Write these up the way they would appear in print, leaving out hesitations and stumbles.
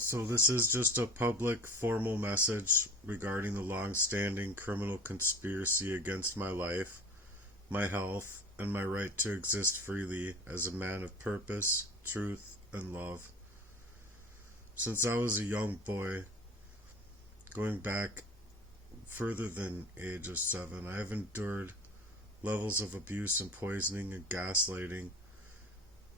So this is just a public formal message regarding the long-standing criminal conspiracy against my life, my health, and my right to exist freely as a man of purpose, truth, and love. Since I was a young boy, going back further than age of 7, I have endured levels of abuse and poisoning and gaslighting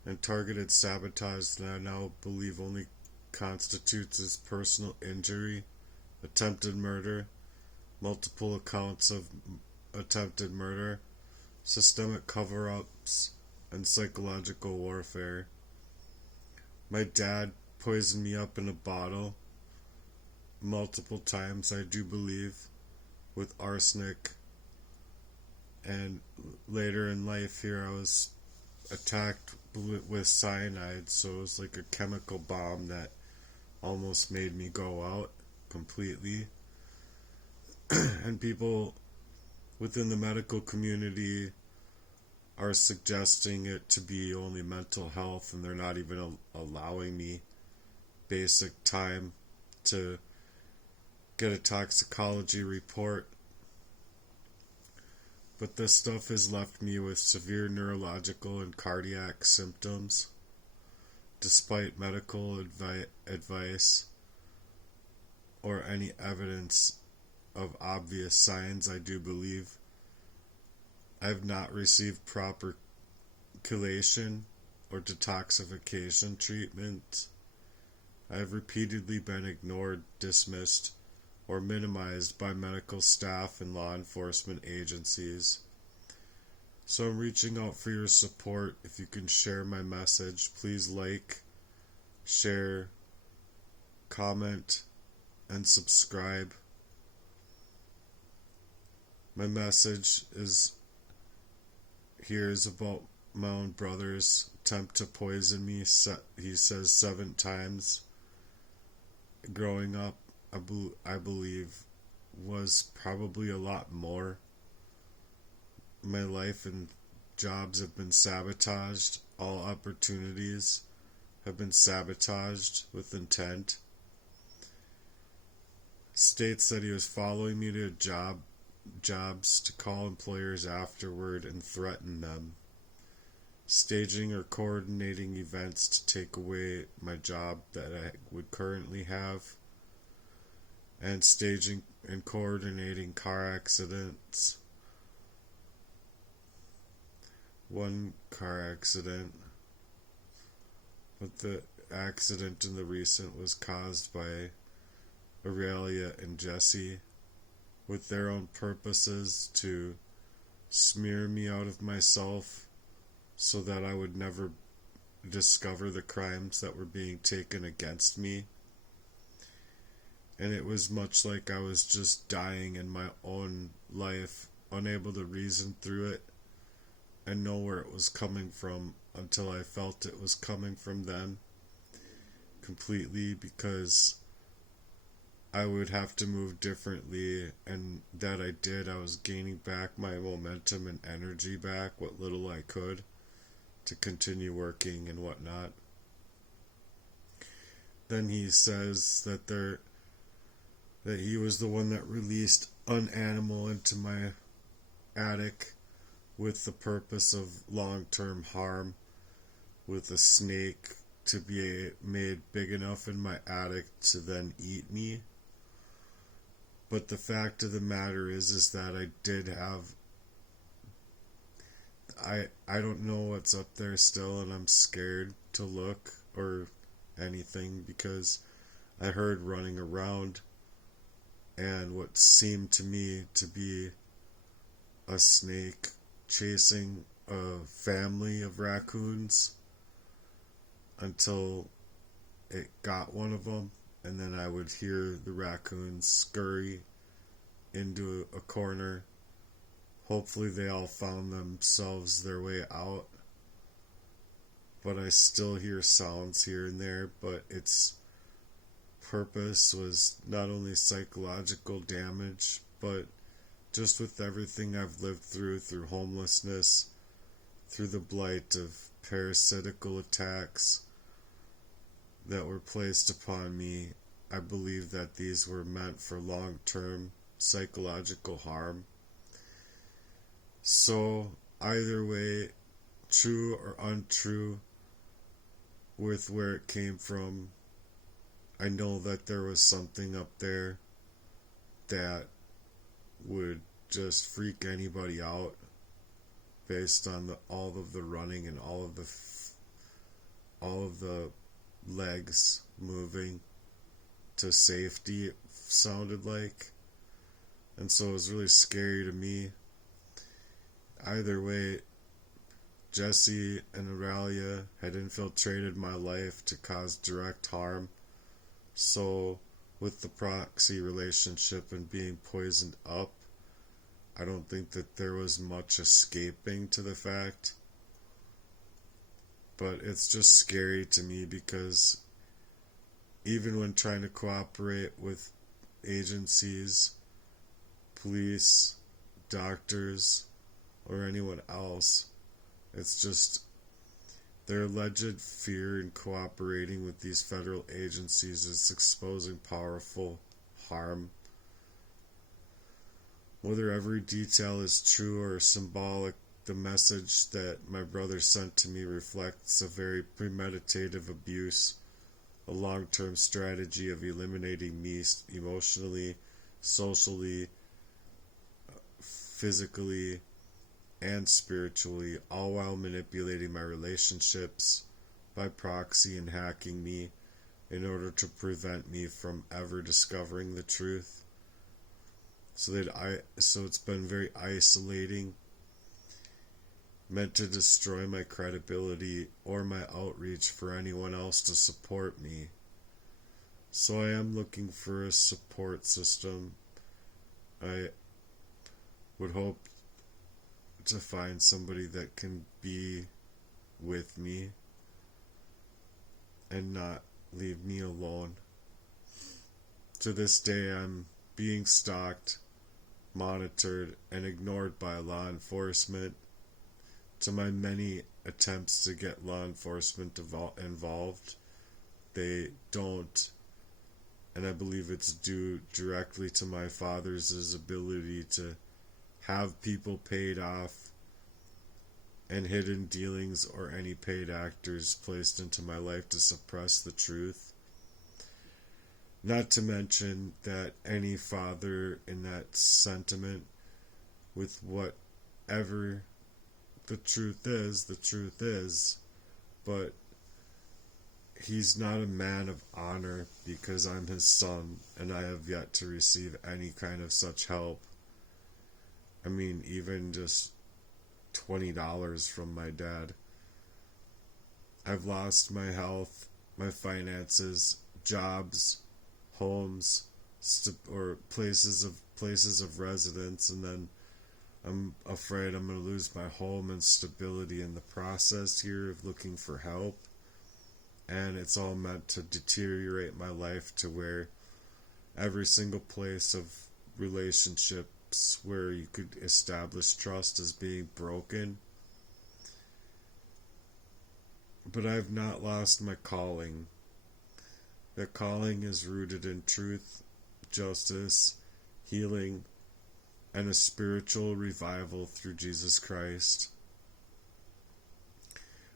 and targeted sabotage that I now believe only constitutes as personal injury, attempted murder, multiple accounts of attempted murder, systemic cover-ups, and psychological warfare. My dad poisoned me up in a bottle multiple times, I do believe, with arsenic. And later in life here, I was attacked with cyanide, so it was like a chemical bomb that almost made me go out completely. And people within the medical community are suggesting it to be only mental health, and they're not even allowing me basic time to get a toxicology report. But this stuff has left me with severe neurological and cardiac symptoms, despite medical advice or any evidence of obvious signs. I do believe I have not received proper chelation or detoxification treatment. I have repeatedly been ignored, dismissed, or minimized by medical staff and law enforcement agencies. So I'm reaching out for your support. If you can share my message, please like, share, comment, and subscribe. My message is about my own brother's attempt to poison me. He says 7 times. Growing up, I believe, was probably a lot more. My life and jobs have been sabotaged. All opportunities have been sabotaged with intent. States that he was following me to jobs to call employers afterward and threaten them. Staging or coordinating events to take away my job that I would currently have. And staging and coordinating car accidents. One car accident, but the accident in the recent was caused by Aurelia and Jesse, with their own purposes to smear me out of myself so that I would never discover the crimes that were being taken against me. And it was much like I was just dying in my own life, unable to reason through it and know where it was coming from until I felt it was coming from them completely, because I would have to move differently, and that I did. I was gaining back my momentum and energy back, what little I could, to continue working and whatnot. Then he says that he was the one that released an animal into my attic with the purpose of long-term harm, with a snake to be made big enough in my attic to then eat me. But the fact of the matter is that I did have, I don't know what's up there still, and I'm scared to look or anything, because I heard running around and what seemed to me to be a snake chasing a family of raccoons until it got one of them, and then I would hear the raccoons scurry into a corner. Hopefully they all found themselves their way out, but I still hear sounds here and there. But its purpose was not only psychological damage, but just with everything I've lived through homelessness, through the blight of parasitical attacks, that were placed upon me, I believe that these were meant for long-term psychological harm. So, either way, true or untrue with where it came from, I know that there was something up there that would just freak anybody out based on all of the running and all of the legs moving to safety, it sounded like. And so it was really scary to me. Either way, Jesse and Aurelia had infiltrated my life to cause direct harm. So with the proxy relationship and being poisoned up, I don't think that there was much escaping to the fact. But it's just scary to me because even when trying to cooperate with agencies, police, doctors, or anyone else, it's just their alleged fear in cooperating with these federal agencies is exposing powerful harm. Whether every detail is true or symbolic, the message that my brother sent to me reflects a very premeditative abuse, a long-term strategy of eliminating me emotionally, socially, physically, and spiritually, all while manipulating my relationships by proxy and hacking me in order to prevent me from ever discovering the truth. So it's been very isolating, meant to destroy my credibility or my outreach for anyone else to support me. So I am looking for a support system. I would hope to find somebody that can be with me and not leave me alone. To this day, I'm being stalked, monitored, and ignored by law enforcement. To my many attempts to get law enforcement involved, they don't, and I believe it's due directly to my father's ability to have people paid off and hidden dealings or any paid actors placed into my life to suppress the truth. Not to mention that any father in that sentiment, with whatever the truth is, but he's not a man of honor because I'm his son and I have yet to receive any kind of such help. I mean, even just $20 from my dad. I've lost my health, my finances, jobs, homes, or places of residence, and then I'm afraid I'm going to lose my home and stability in the process here of looking for help. And it's all meant to deteriorate my life to where every single place of relationships where you could establish trust is being broken. But I've not lost my calling. The calling is rooted in truth, justice, healing, and a spiritual revival through Jesus Christ.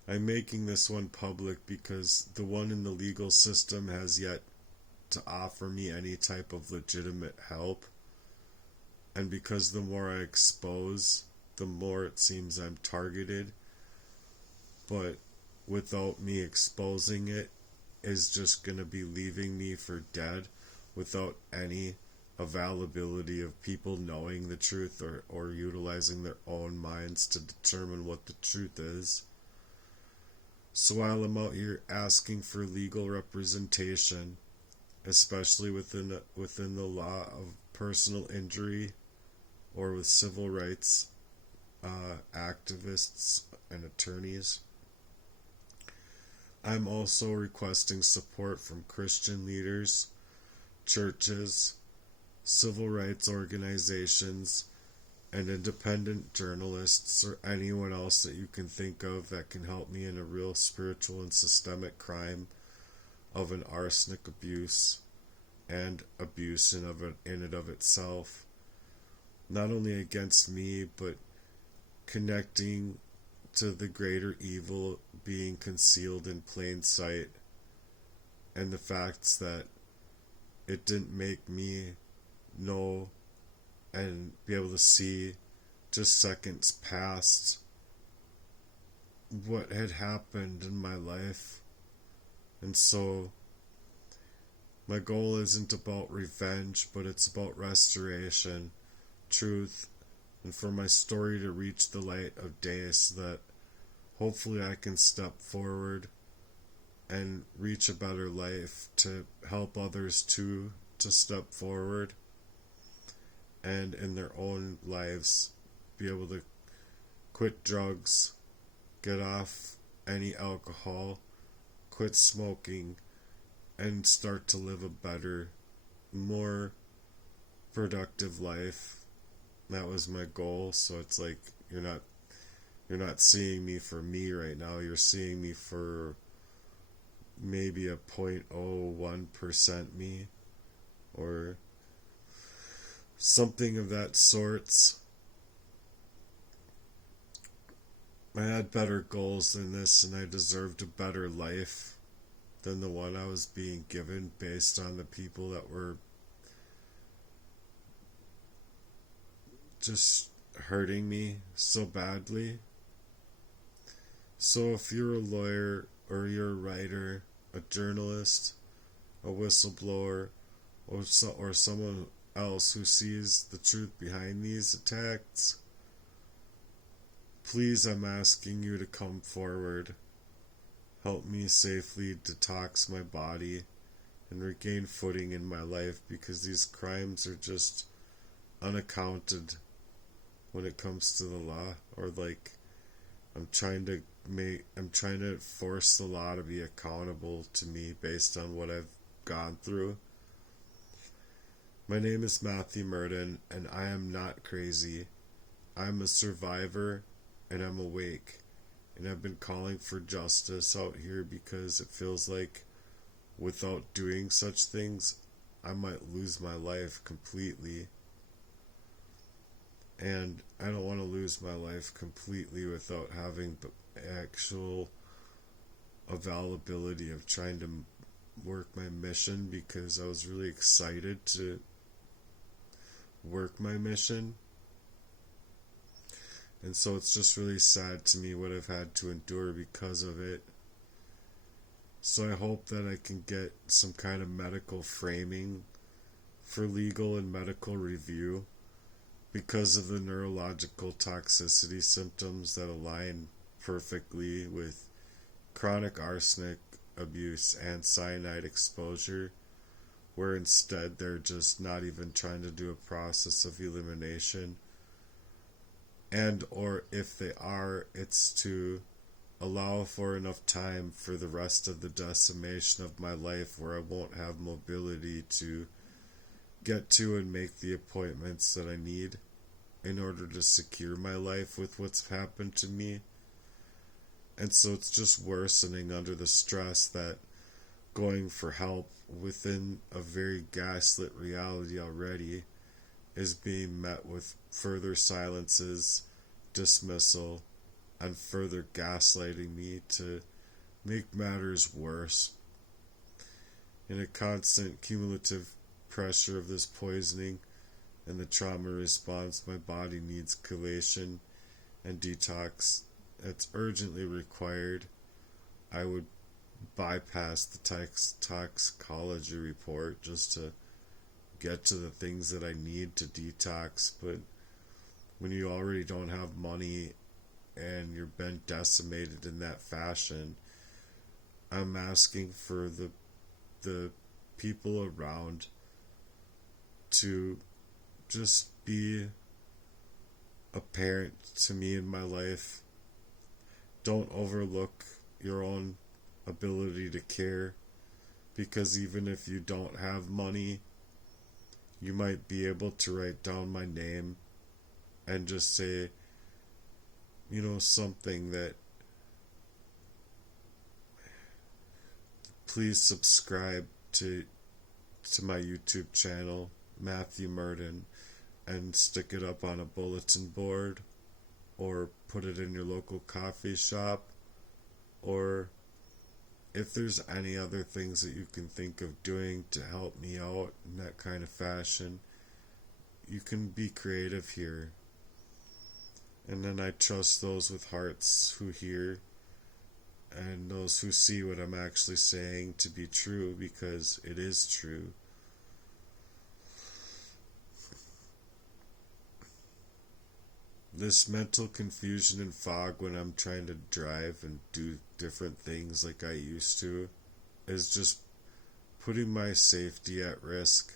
I'm making this one public because the one in the legal system has yet to offer me any type of legitimate help. And because the more I expose, the more it seems I'm targeted. But without me exposing it, is just going to be leaving me for dead without any availability of people knowing the truth or utilizing their own minds to determine what the truth is. So while I'm out here asking for legal representation, especially within the law of personal injury or with civil rights activists and attorneys, I'm also requesting support from Christian leaders, churches, civil rights organizations, and independent journalists, or anyone else that you can think of that can help me in a real spiritual and systemic crime of an arsenic abuse and abuse in and of itself, not only against me, but connecting to the greater evil being concealed in plain sight, and the facts that it didn't make me know and be able to see just seconds past what had happened in my life. And so my goal isn't about revenge, but it's about restoration, truth, and for my story to reach the light of day so that hopefully I can step forward and reach a better life to help others too to step forward and in their own lives be able to quit drugs, get off any alcohol, quit smoking, and start to live a better, more productive life. That was my goal. So it's like you're not seeing me for me right now. You're seeing me for maybe a 0.01% me, or something of that sorts. I had better goals than this, and I deserved a better life than the one I was being given based on the people that were just hurting me so badly. So if you're a lawyer, or you're a writer, a journalist, a whistleblower, or someone else who sees the truth behind these attacks, please, I'm asking you to come forward. Help me safely detox my body and regain footing in my life, because these crimes are just unaccounted when it comes to the law. Or like, I'm trying to force the law to be accountable to me based on what I've gone through. My name is Matthew Murden, and I am not crazy. I'm a survivor, and I'm awake. And I've been calling for justice out here because it feels like without doing such things, I might lose my life completely. And I don't want to lose my life completely without having actual availability of trying to work my mission, because I was really excited to work my mission. And so it's just really sad to me what I've had to endure because of it. So I hope that I can get some kind of medical framing for legal and medical review because of the neurological toxicity symptoms that align perfectly with chronic arsenic abuse and cyanide exposure, where instead they're just not even trying to do a process of elimination. And or if they are, it's to allow for enough time for the rest of the decimation of my life where I won't have mobility to get to and make the appointments that I need in order to secure my life with what's happened to me. And so it's just worsening under the stress that going for help within a very gaslit reality already is being met with further silences, dismissal, and further gaslighting me to make matters worse. In a constant cumulative pressure of this poisoning and the trauma response, my body needs chelation and detox that's urgently required. I would bypass the toxicology report just to get to the things that I need to detox, but when you already don't have money and you're been decimated in that fashion, I'm asking for the people around to just be a parent to me in my life. Don't overlook your own ability to care, because even if you don't have money, you might be able to write down my name and just say, something that please subscribe to my YouTube channel, Matthew Murden, and stick it up on a bulletin board or put it in your local coffee shop, or if there's any other things that you can think of doing to help me out in that kind of fashion, you can be creative here. And then I trust those with hearts who hear and those who see what I'm actually saying to be true, because it is true. This mental confusion and fog when I'm trying to drive and do different things like I used to is just putting my safety at risk.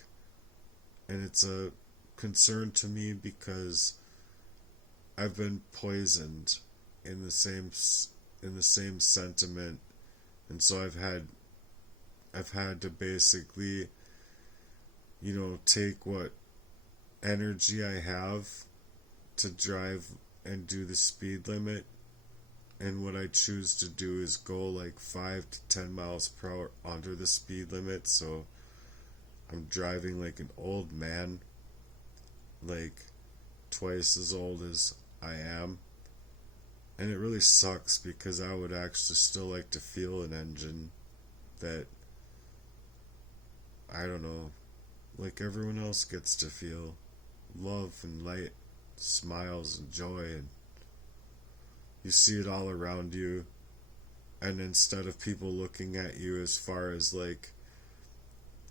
And it's a concern to me because I've been poisoned in the same sentiment, and so I've had to basically, take what energy I have to drive and do the speed limit, and what I choose to do is go like 5 to 10 miles per hour under the speed limit, so I'm driving like an old man, like twice as old as I am. And it really sucks because I would actually still like to feel an engine that, I don't know, like everyone else gets to feel. Love and light, smiles and joy, and you see it all around you. And instead of people looking at you as far as like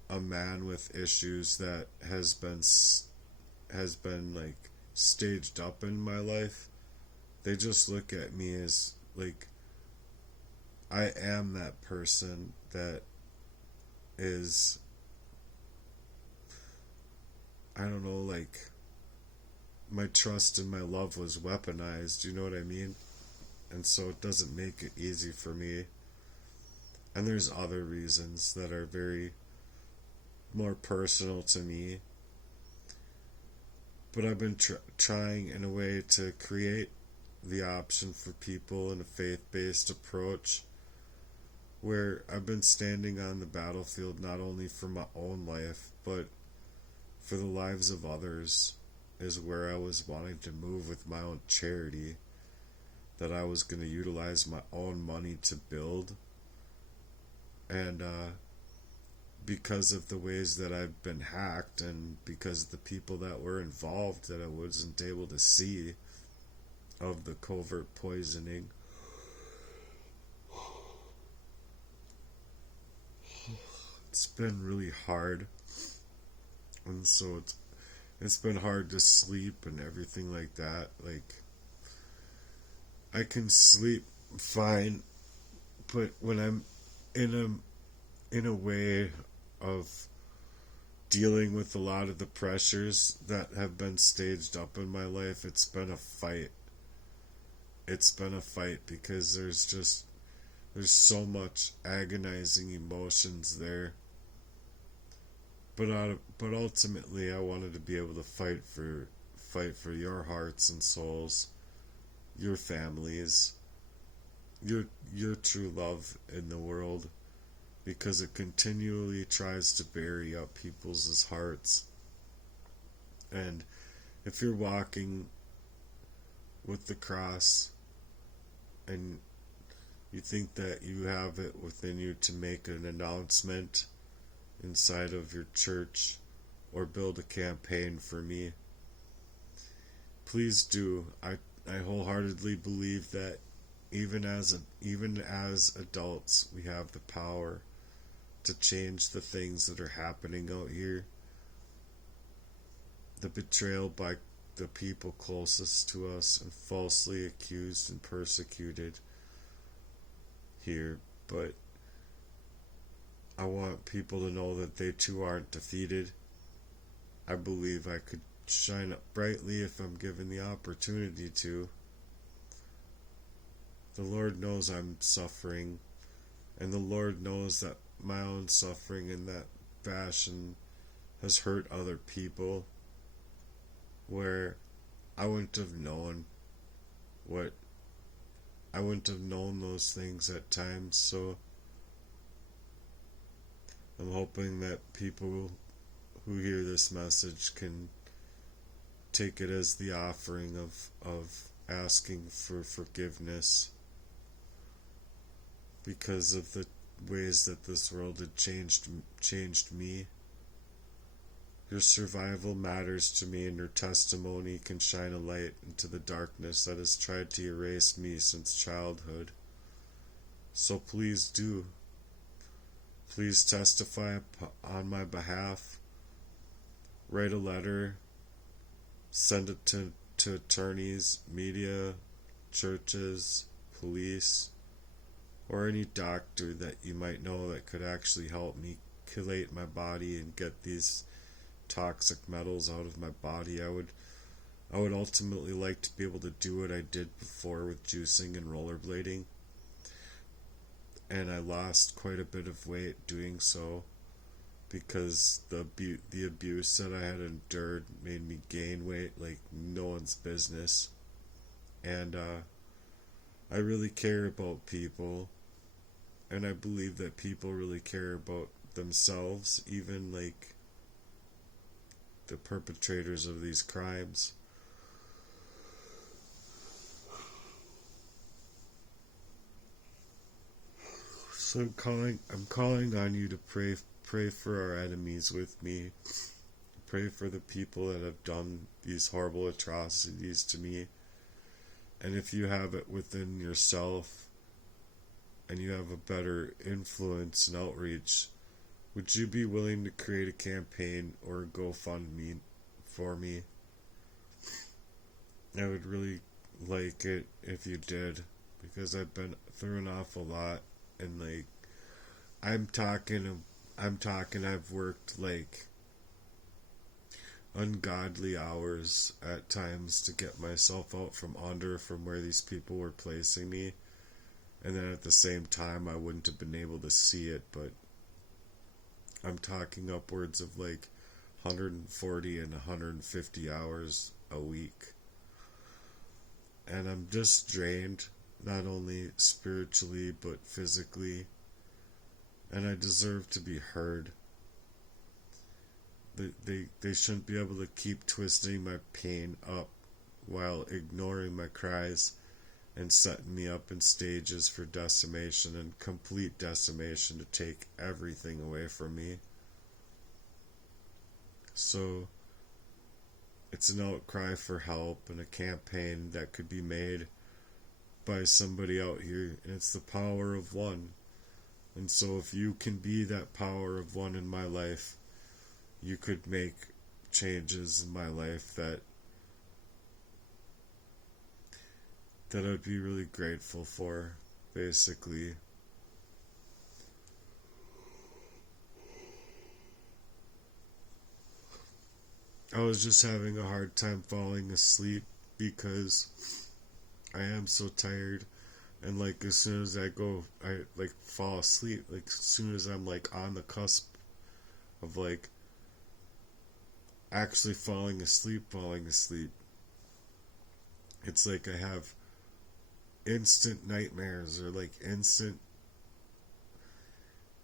a man with issues that has been like staged up in my life, they just look at me as like I am that person that is, I don't know, like my trust and my love was weaponized, you know what I mean? And so it doesn't make it easy for me. And there's other reasons that are very more personal to me. But I've been trying in a way to create the option for people in a faith-based approach where I've been standing on the battlefield not only for my own life but for the lives of others, is where I was wanting to move with my own charity that I was going to utilize my own money to build. And because of the ways that I've been hacked and because of the people that were involved that I wasn't able to see of the covert poisoning, it's been really hard. And so it's been hard to sleep and everything like that. Like, I can sleep fine, but when I'm in a way of dealing with a lot of the pressures that have been staged up in my life, it's been a fight. It's been a fight because there's so much agonizing emotions there. But ultimately, I wanted to be able to fight for your hearts and souls, your families, your true love in the world, because it continually tries to bury up people's hearts. And if you're walking with the cross and you think that you have it within you to make an announcement inside of your church or build a campaign for me, please do. I wholeheartedly believe that even as adults, we have the power to change the things that are happening out here. The betrayal by the people closest to us and falsely accused and persecuted here, but I want people to know that they too aren't defeated. I believe I could shine up brightly if I'm given the opportunity to. The Lord knows I'm suffering, and the Lord knows that my own suffering in that fashion has hurt other people, where I wouldn't have known those things at times. So I'm hoping that people who hear this message can take it as the offering of asking for forgiveness because of the ways that this world had changed me. Your survival matters to me, and your testimony can shine a light into the darkness that has tried to erase me since childhood. So please do. Please testify on my behalf. Write a letter. Send it to attorneys, media, churches, police, or any doctor that you might know that could actually help me chelate my body and get these toxic metals out of my body. I would ultimately like to be able to do what I did before with juicing and rollerblading, and I lost quite a bit of weight doing so because the abuse that I had endured made me gain weight like no one's business. And I really care about people, and I believe that people really care about themselves, even like the perpetrators of these crimes. So I'm calling on you to pray for our enemies with me. Pray for the people that have done these horrible atrocities to me. And if you have it within yourself and you have a better influence and outreach, would you be willing to create a campaign or a GoFundMe for me? I would really like it if you did, because I've been through an awful lot, and like I've worked like ungodly hours at times to get myself out from where these people were placing me, and then at the same time I wouldn't have been able to see it, but I'm talking upwards of like 140 and 150 hours a week, and I'm just drained, not only spiritually but physically, and I deserve to be heard. They shouldn't be able to keep twisting my pain up while ignoring my cries and setting me up in stages for decimation and complete decimation to take everything away from me. So it's an outcry for help and a campaign that could be made by somebody out here, and it's the power of one. And so if you can be that power of one in my life, you could make changes in my life that I'd be really grateful for, basically. I was just having a hard time falling asleep because I am so tired, and like as soon as I like fall asleep, like as soon as I'm like on the cusp of like actually falling asleep, it's like I have instant nightmares or like instant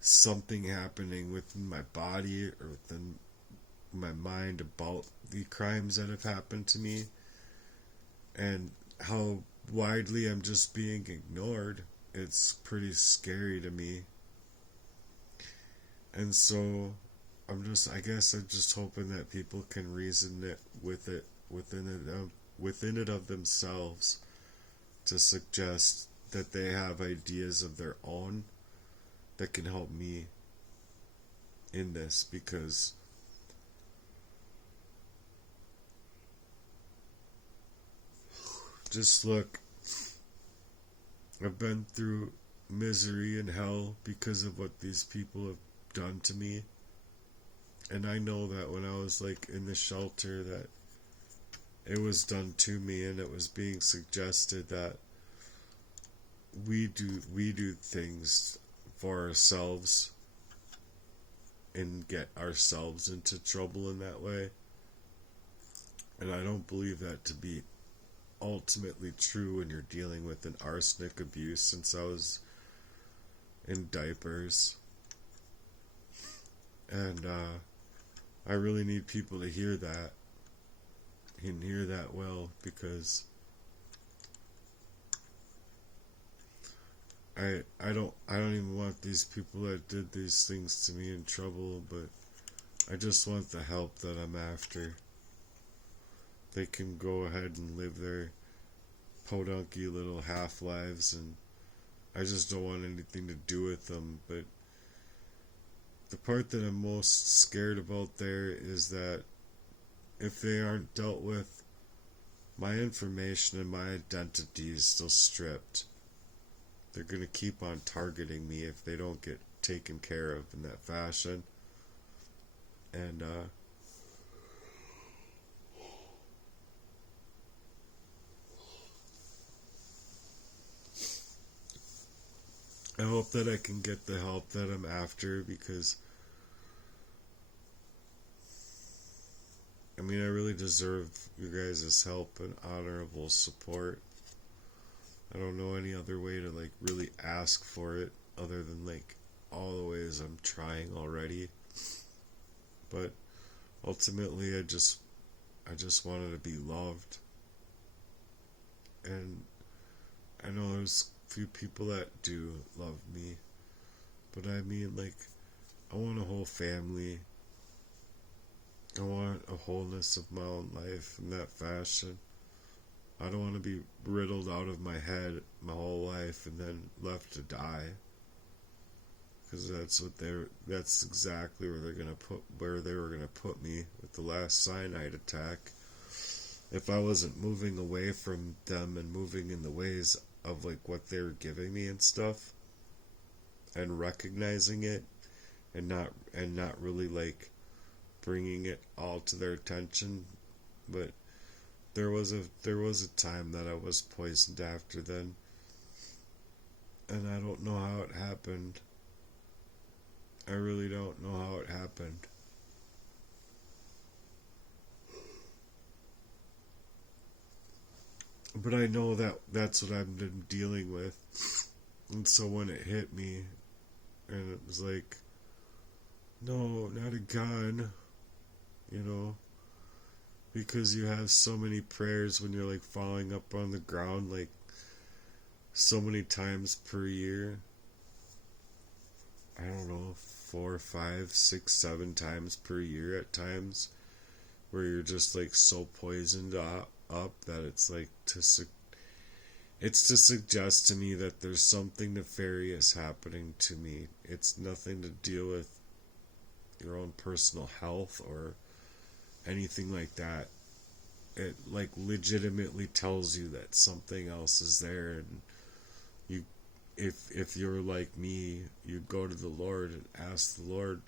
something happening within my body or within my mind about the crimes that have happened to me and how widely I'm just being ignored. It's pretty scary to me. And so I guess I'm just hoping that people can reason it within it of themselves to suggest that they have ideas of their own that can help me in this, because just look, I've been through misery and hell because of what these people have done to me, and I know that when I was like in the shelter that it was done to me, and it was being suggested that we do things for ourselves and get ourselves into trouble in that way. And I don't believe that to be ultimately true when you're dealing with an arsenic abuse, since I was in diapers. And I really need people to hear that and hear that well, because I don't even want these people that did these things to me in trouble, but I just want the help that I'm after. They can go ahead and live their podunky little half lives, and I just don't want anything to do with them. But the part that I'm most scared about there is that if they aren't dealt with, my information and my identity is still stripped. They're going to keep on targeting me if they don't get taken care of in that fashion. And I hope that I can get the help that I'm after, because I mean, I really deserve you guys' help and honorable support. I don't know any other way to like really ask for it other than like all the ways I'm trying already. But ultimately, I just wanted to be loved. And I know there's a few people that do love me, but I mean, like, I want a whole family. I want a wholeness of my own life in that fashion. I don't want to be riddled out of my head my whole life and then left to die. Because that's exactly where they were gonna put me with the last cyanide attack. If I wasn't moving away from them and moving in the ways of like what they were giving me and stuff, and recognizing it, and not really like bringing it all to their attention. But there was a time that I was poisoned after then, and I don't know how it happened. I really don't know how it happened. But I know that that's what I've been dealing with. And so when it hit me, and it was like, no, not a gun, you know, because you have so many prayers when you're like falling up on the ground, like so many times per year. I don't know, 4, 5, 6, 7 times per year at times, where you're just like so poisoned up that it's like it's to suggest to me that there's something nefarious happening to me. It's nothing to deal with your own personal health or anything like that. It like legitimately tells you that something else is there, and you if you're like me, you go to the Lord and ask the Lord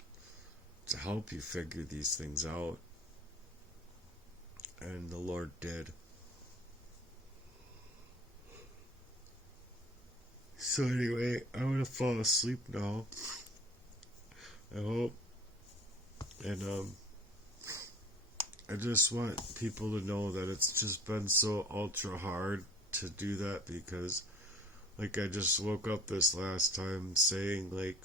to help you figure these things out. And the Lord did. So anyway, I'm gonna fall asleep now, I hope. And I just want people to know that it's just been so ultra hard to do that, because like I just woke up this last time saying like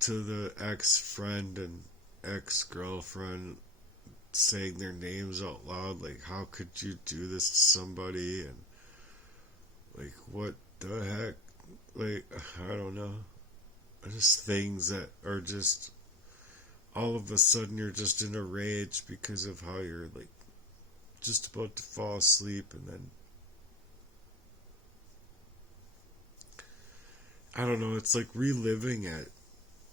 to the ex-friend and ex-girlfriend, saying their names out loud, like, how could you do this to somebody? And like, what the heck? Like, I don't know. Just things that are just all of a sudden you're just in a rage because of how you're like just about to fall asleep, and then I don't know, it's like reliving it.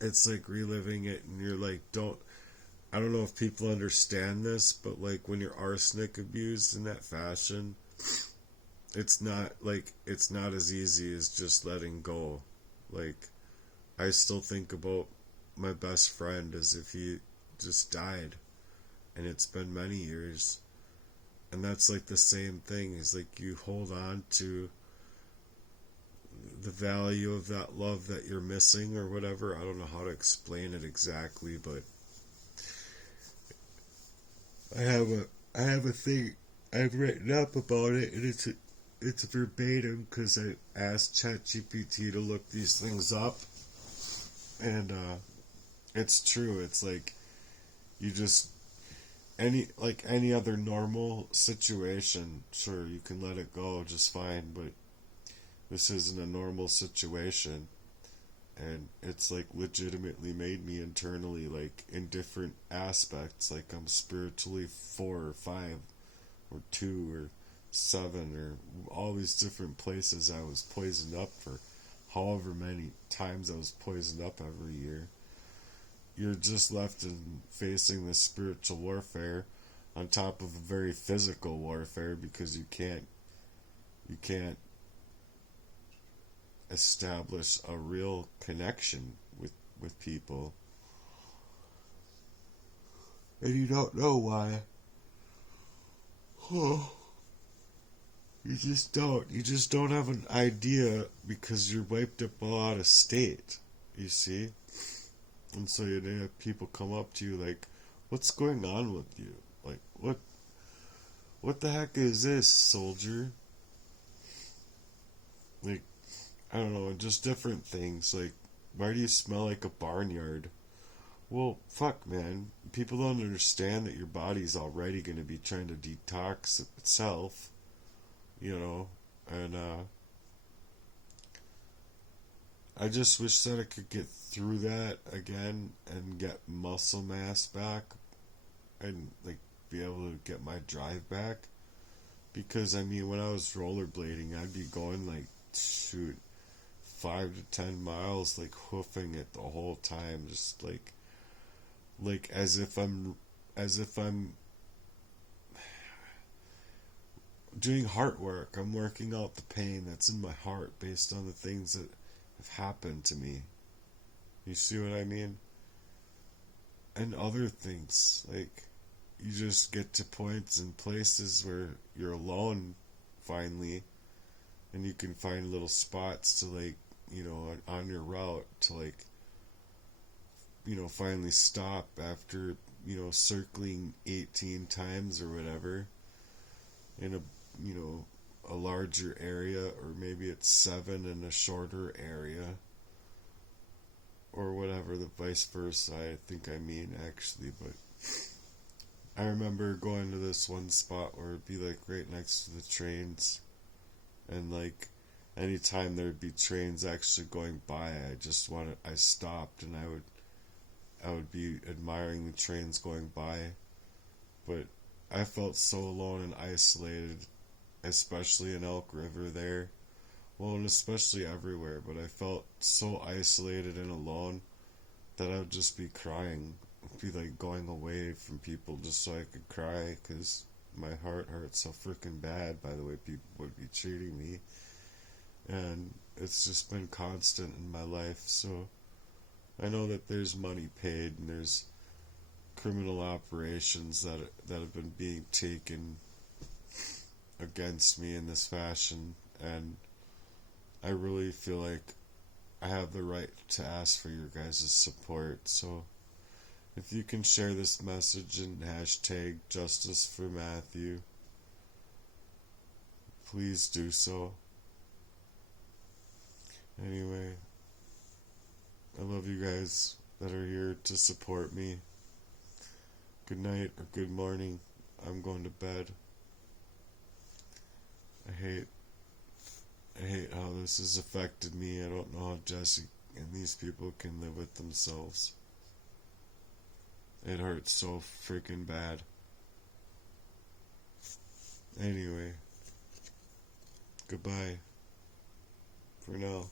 It's like reliving it, and you're like, I don't know if people understand this, but like when you're arsenic abused in that fashion, it's not as easy as just letting go. Like, I still think about my best friend as if he just died, and it's been many years. And that's like the same thing, is like you hold on to the value of that love that you're missing or whatever. I don't know how to explain it exactly, but I have a thing I've written up about it, and it's verbatim because I asked ChatGPT to look these things up, And it's true. It's like you just any other normal situation, sure, you can let it go just fine, but this isn't a normal situation, and it's like legitimately made me internally, like in different aspects, like I'm spiritually 4 or 5 or 2 or 7 or all these different places I was poisoned up for however many times I was poisoned up every year. You're just left in facing this spiritual warfare on top of a very physical warfare, because you can't establish a real connection with people, and you don't know why. You just don't have an idea, because you're wiped up out of state, you see. And so you have people come up to you like, what's going on with you? Like, what the heck is this, soldier? Like, I don't know, just different things. Like, why do you smell like a barnyard? Well, fuck, man. People don't understand that your body's already going to be trying to detox itself, you know? And, I just wish that I could get through that again and get muscle mass back and, like, be able to get my drive back. Because, I mean, when I was rollerblading, I'd be going, like, shoot, 5 to 10 miles, like, hoofing it the whole time, just, like as if I'm doing heart work. I'm working out the pain that's in my heart based on the things that have happened to me. You see what I mean? And other things, like, you just get to points and places where you're alone finally, and you can find little spots to, like, on your route to, like, finally stop after, circling 18 times or whatever in a larger area, or maybe it's 7 in a shorter area, or whatever, the vice versa, I think I mean, actually. But I remember going to this one spot where it'd be, like, right next to the trains, and, like, anytime there'd be trains actually going by, I stopped, and I would be admiring the trains going by. But I felt so alone and isolated, especially in Elk River there. Well, and especially everywhere, but I felt so isolated and alone that I would just be crying. I'd be, like, going away from people just so I could cry, because my heart hurt so freaking bad by the way people would be treating me. And it's just been constant in my life, so I know that there's money paid and there's criminal operations that have been being taken against me in this fashion, and I really feel like I have the right to ask for your guys' support. So if you can share this message and hashtag Justice for Matthew, please do so. Anyway, I love you guys that are here to support me. Good night or good morning. I'm going to bed. I hate how this has affected me. I don't know how Jesse and these people can live with themselves. It hurts so freaking bad. Anyway, goodbye for now.